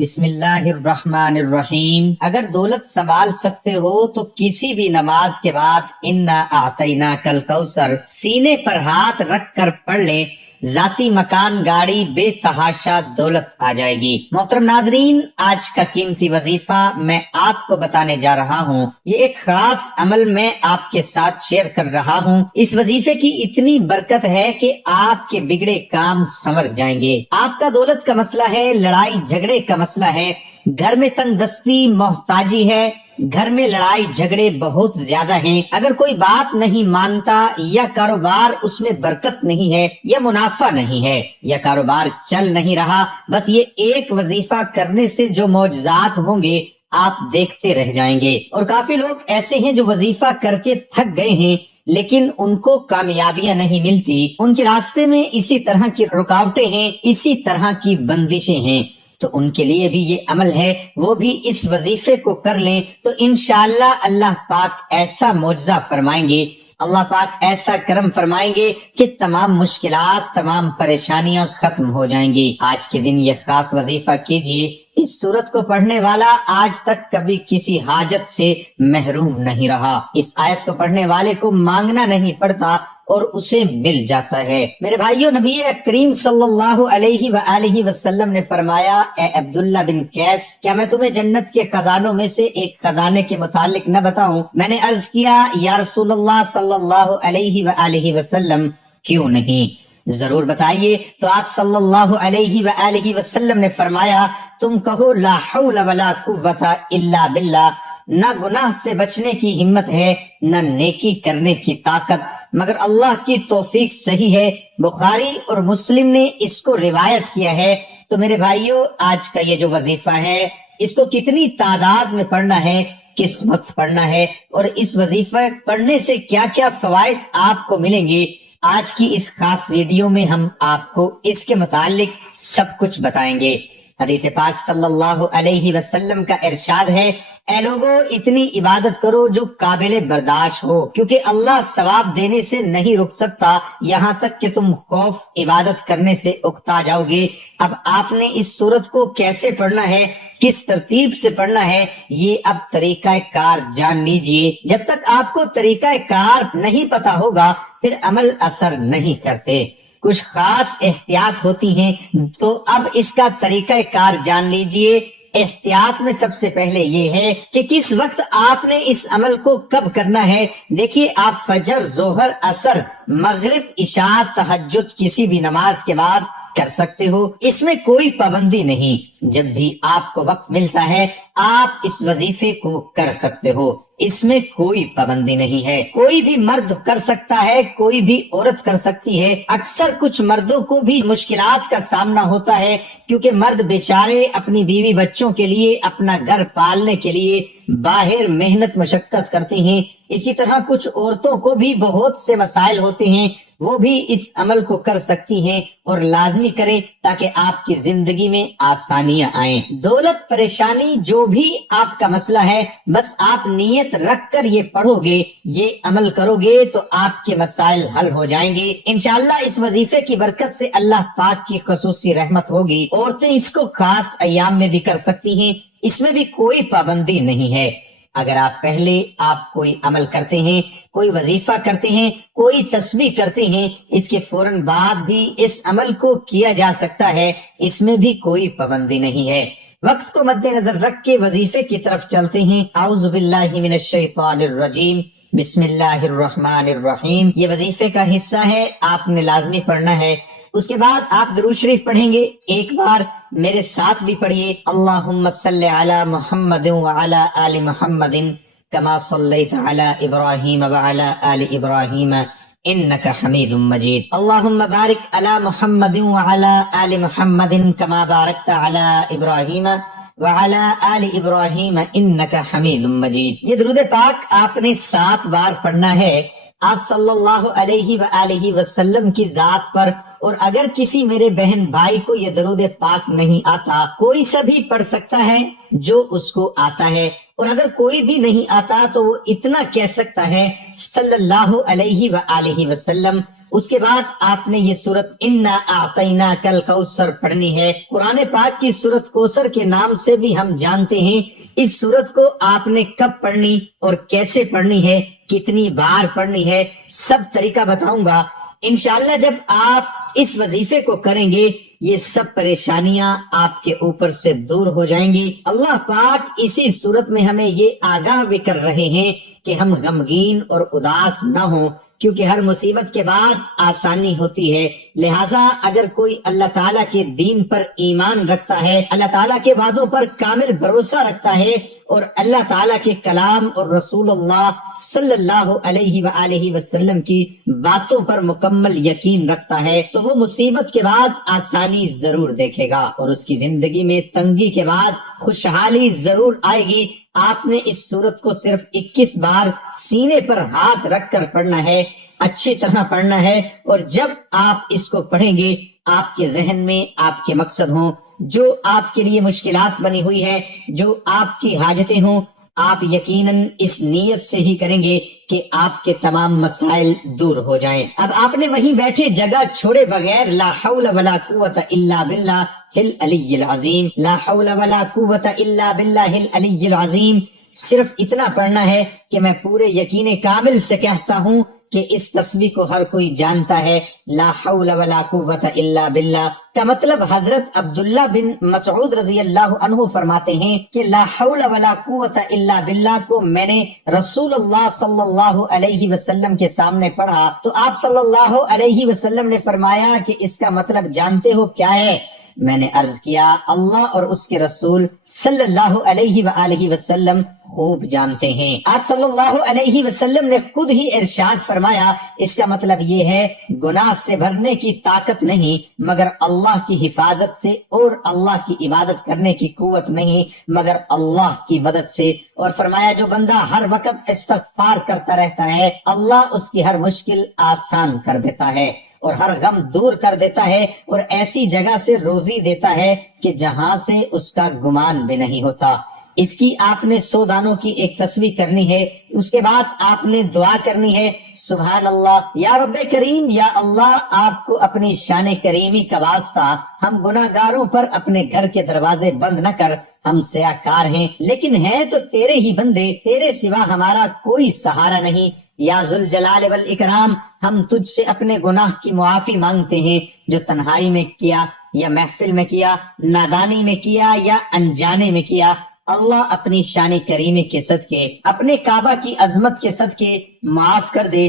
بسم اللہ الرحمن الرحیم۔ اگر دولت سنبھال سکتے ہو تو کسی بھی نماز کے بعد انا اعطیناک الکوثر سینے پر ہاتھ رکھ کر پڑھ لیں، ذاتی مکان، گاڑی، بے تحاشا دولت آ جائے گی۔ محترم ناظرین، آج کا قیمتی وظیفہ میں آپ کو بتانے جا رہا ہوں۔ یہ ایک خاص عمل میں آپ کے ساتھ شیئر کر رہا ہوں۔ اس وظیفے کی اتنی برکت ہے کہ آپ کے بگڑے کام سنور جائیں گے۔ آپ کا دولت کا مسئلہ ہے، لڑائی جھگڑے کا مسئلہ ہے، گھر میں تنگ دستی، محتاجی ہے، گھر میں لڑائی جھگڑے بہت زیادہ ہیں، اگر کوئی بات نہیں مانتا، یا کاروبار اس میں برکت نہیں ہے، یا منافع نہیں ہے، یا کاروبار چل نہیں رہا، بس یہ ایک وظیفہ کرنے سے جو معجزات ہوں گے آپ دیکھتے رہ جائیں گے۔ اور کافی لوگ ایسے ہیں جو وظیفہ کر کے تھک گئے ہیں لیکن ان کو کامیابیاں نہیں ملتی، ان کے راستے میں اسی طرح کی رکاوٹیں ہیں، اسی طرح کی بندشیں ہیں، تو ان کے لیے بھی یہ عمل ہے، وہ بھی اس وظیفے کو کر لیں تو انشاءاللہ اللہ پاک ایسا معجزہ فرمائیں گے، اللہ پاک ایسا کرم فرمائیں گے کہ تمام مشکلات، تمام پریشانیاں ختم ہو جائیں گی۔ آج کے دن یہ خاص وظیفہ کیجئے، اس سورت کو پڑھنے والا آج تک کبھی کسی حاجت سے محروم نہیں رہا، اس آیت کو پڑھنے والے کو مانگنا نہیں پڑتا اور اسے مل جاتا ہے۔ میرے بھائیوں، نبی کریم صلی اللہ علیہ وآلہ وسلم نے فرمایا، اے عبداللہ بن قیس، کیا میں تمہیں جنت کے خزانوں میں سے ایک خزانے کے متعلق نہ بتاؤں؟ میں نے عرض کیا، یا رسول اللہ صلی اللہ علیہ وآلہ وسلم، کیوں نہیں، ضرور بتائیے۔ تو آپ صلی اللہ علیہ وآلہ وسلم نے فرمایا، تم کہو لا حول ولا قوت الا باللہ، نہ گناہ سے بچنے کی ہمت ہے، نہ نیکی کرنے کی طاقت مگر اللہ کی توفیق صحیح ہے۔ بخاری اور مسلم نے اس کو روایت کیا ہے۔ تو میرے بھائیوں، آج کا یہ جو وظیفہ ہے، اس کو کتنی تعداد میں پڑھنا ہے، کس وقت پڑھنا ہے، اور اس وظیفہ پڑھنے سے کیا کیا فوائد آپ کو ملیں گے، آج کی اس خاص ویڈیو میں ہم آپ کو اس کے متعلق سب کچھ بتائیں گے۔ حدیث پاک صلی اللہ علیہ وسلم کا ارشاد ہے، اے لوگوں، اتنی عبادت کرو جو قابل برداشت ہو، کیونکہ اللہ ثواب دینے سے نہیں رک سکتا یہاں تک کہ تم خوف عبادت کرنے سے اکتا جاؤ گے۔ اب آپ نے اس سورت کو کیسے پڑھنا ہے، کس ترتیب سے پڑھنا ہے، یہ اب طریقہ کار جان لیجئے۔ جب تک آپ کو طریقہ کار نہیں پتا ہوگا پھر عمل اثر نہیں کرتے، کچھ خاص احتیاط ہوتی ہیں، تو اب اس کا طریقہ کار جان لیجئے۔ احتیاط میں سب سے پہلے یہ ہے کہ کس وقت آپ نے اس عمل کو کب کرنا ہے۔ دیکھیے، آپ فجر، ظہر، عصر، مغرب، عشاء، تہجد کسی بھی نماز کے بعد کر سکتے ہو، اس میں کوئی پابندی نہیں، جب بھی آپ کو وقت ملتا ہے آپ اس وظیفے کو کر سکتے ہو، اس میں کوئی پابندی نہیں ہے۔ کوئی بھی مرد کر سکتا ہے، کوئی بھی عورت کر سکتی ہے۔ اکثر کچھ مردوں کو بھی مشکلات کا سامنا ہوتا ہے، کیونکہ مرد بیچارے اپنی بیوی بچوں کے لیے، اپنا گھر پالنے کے لیے باہر محنت مشقت کرتے ہیں۔ اسی طرح کچھ عورتوں کو بھی بہت سے مسائل ہوتے ہیں، وہ بھی اس عمل کو کر سکتی ہیں، اور لازمی کریں تاکہ آپ کی زندگی میں آسانیاں آئیں۔ دولت، پریشانی، جو بھی آپ کا مسئلہ ہے، بس آپ نیت رکھ کر یہ پڑھو گے، یہ عمل کرو گے تو آپ کے مسائل حل ہو جائیں گے انشاءاللہ۔ اس وظیفے کی برکت سے اللہ پاک کی خصوصی رحمت ہوگی۔ عورتیں اس کو خاص ایام میں بھی کر سکتی ہیں، اس میں بھی کوئی پابندی نہیں ہے۔ اگر پہلے آپ کوئی عمل کرتے ہیں، کوئی وظیفہ کرتے ہیں، کوئی تسبیح کرتے ہیں، اس کے فوراً بعد بھی اس عمل کو کیا جا سکتا ہے، اس میں بھی کوئی پابندی نہیں ہے۔ وقت کو مد نظر رکھ کے وظیفے کی طرف چلتے ہیں۔ اعوذ باللہ من الشیطان الرجیم، بسم اللہ الرحمن الرحیم۔ یہ وظیفے کا حصہ ہے، آپ نے لازمی پڑھنا ہے۔ اس کے بعد آپ درود شریف پڑھیں گے، ایک بار میرے ساتھ بھی پڑھیے، اللہم صلی علی محمد وعلی آل محمد کما صلیت علی ابراہیم وعلی آل ابراہیم انک حمید مجید، اللہم بارک علی محمد وعلی آل محمد کما بارکت علی ابراہیم وعلی آل ابراہیم انک حمید مجید۔ یہ درود پاک آپ نے 7 بار پڑھنا ہے، آپ صلی اللہ علیہ وآلہ وسلم کی ذات پر۔ اور اگر کسی میرے بہن بھائی کو یہ درود پاک نہیں آتا، کوئی سا بھی پڑھ سکتا ہے جو اس کو آتا ہے، اور اگر کوئی بھی نہیں آتا تو وہ اتنا کہہ سکتا ہے، صلی اللہ علیہ وآلہ وسلم اس کے بعد آپ نے یہ سورت انا اعطیناک الکوثر پڑھنی ہے۔ قرآن پاک کی سورت کوثر کے نام سے بھی ہم جانتے ہیں۔ اس سورت کو آپ نے کب پڑھنی اور کیسے پڑھنی ہے، کتنی بار پڑھنی ہے، سب طریقہ بتاؤں گا انشاءاللہ۔ جب آپ اس وظیفے کو کریں گے یہ سب پریشانیاں آپ کے اوپر سے دور ہو جائیں گی۔ اللہ پاک اسی صورت میں ہمیں یہ آگاہ بھی کر رہے ہیں کہ ہم غمگین اور اداس نہ ہوں، کیونکہ ہر مصیبت کے بعد آسانی ہوتی ہے۔ لہٰذا اگر کوئی اللہ تعالیٰ کے دین پر ایمان رکھتا ہے، اللہ تعالیٰ کے وعدوں پر کامل بھروسہ رکھتا ہے اور اللہ تعالیٰ کے کلام اور رسول اللہ صلی اللہ علیہ وآلہ وسلم کی باتوں پر مکمل یقین رکھتا ہے، تو وہ مصیبت کے بعد آسانی ضرور دیکھے گا اور اس کی زندگی میں تنگی کے بعد خوشحالی ضرور آئے گی۔ آپ نے اس سورت کو صرف 21 بار سینے پر ہاتھ رکھ کر پڑھنا ہے، اچھی طرح پڑھنا ہے، اور جب آپ اس کو پڑھیں گے آپ کے ذہن میں آپ کے مقصد ہوں، جو آپ کے لیے مشکلات بنی ہوئی ہے، جو آپ کی حاجتیں ہوں، آپ یقیناً اس نیت سے ہی کریں گے کہ آپ کے تمام مسائل دور ہو جائیں۔ اب آپ نے وہیں بیٹھے جگہ چھوڑے بغیر لا حول ولا قوت الا باللہ العلی العظیم، لا حول ولا قوت الا باللہ العلی العظیم، صرف اتنا پڑھنا ہے کہ میں پورے یقین کامل سے کہتا ہوں کہ اس تسبیح کو ہر کوئی جانتا ہے۔ لا حول ولا قوت الا باللہ کا مطلب حضرت عبداللہ بن مسعود رضی اللہ عنہ فرماتے ہیں کہ لا حول ولا قوت الا باللہ کو میں نے رسول اللہ صلی اللہ علیہ وسلم کے سامنے پڑھا تو آپ صلی اللہ علیہ وسلم نے فرمایا کہ اس کا مطلب جانتے ہو کیا ہے؟ میں نے عرض کیا اللہ اور اس کے رسول صلی اللہ علیہ وآلہ وسلم خوب جانتے ہیں۔ آپ صلی اللہ علیہ وسلم نے خود ہی ارشاد فرمایا اس کا مطلب یہ ہے گناہ سے بھرنے کی طاقت نہیں مگر اللہ کی حفاظت سے، اور اللہ کی عبادت کرنے کی قوت نہیں مگر اللہ کی مدد سے، اور فرمایا جو بندہ ہر وقت استغفار کرتا رہتا ہے اللہ اس کی ہر مشکل آسان کر دیتا ہے اور ہر غم دور کر دیتا ہے اور ایسی جگہ سے روزی دیتا ہے کہ جہاں سے اس کا گمان بھی نہیں ہوتا۔ اس کی آپ نے 100 دانوں کی ایک تسبیح کرنی ہے، اس کے بعد آپ نے دعا کرنی ہے سبحان اللہ یا رب کریم، یا اللہ آپ کو اپنی شان کریمی کا واسطہ ہم گناہ گاروں پر اپنے گھر کے دروازے بند نہ کر، ہم سیاہ کار ہیں لیکن ہیں تو تیرے ہی بندے، تیرے سوا ہمارا کوئی سہارا نہیں، یا ذوالجلال والاکرام ہم تجھ سے اپنے گناہ کی معافی مانگتے ہیں جو تنہائی میں کیا یا محفل میں کیا، نادانی میں کیا یا انجانے میں کیا۔ اللہ اپنی شان کریمی کے صدقے، اپنے کعبہ کی عظمت کے صدقے معاف کر دے۔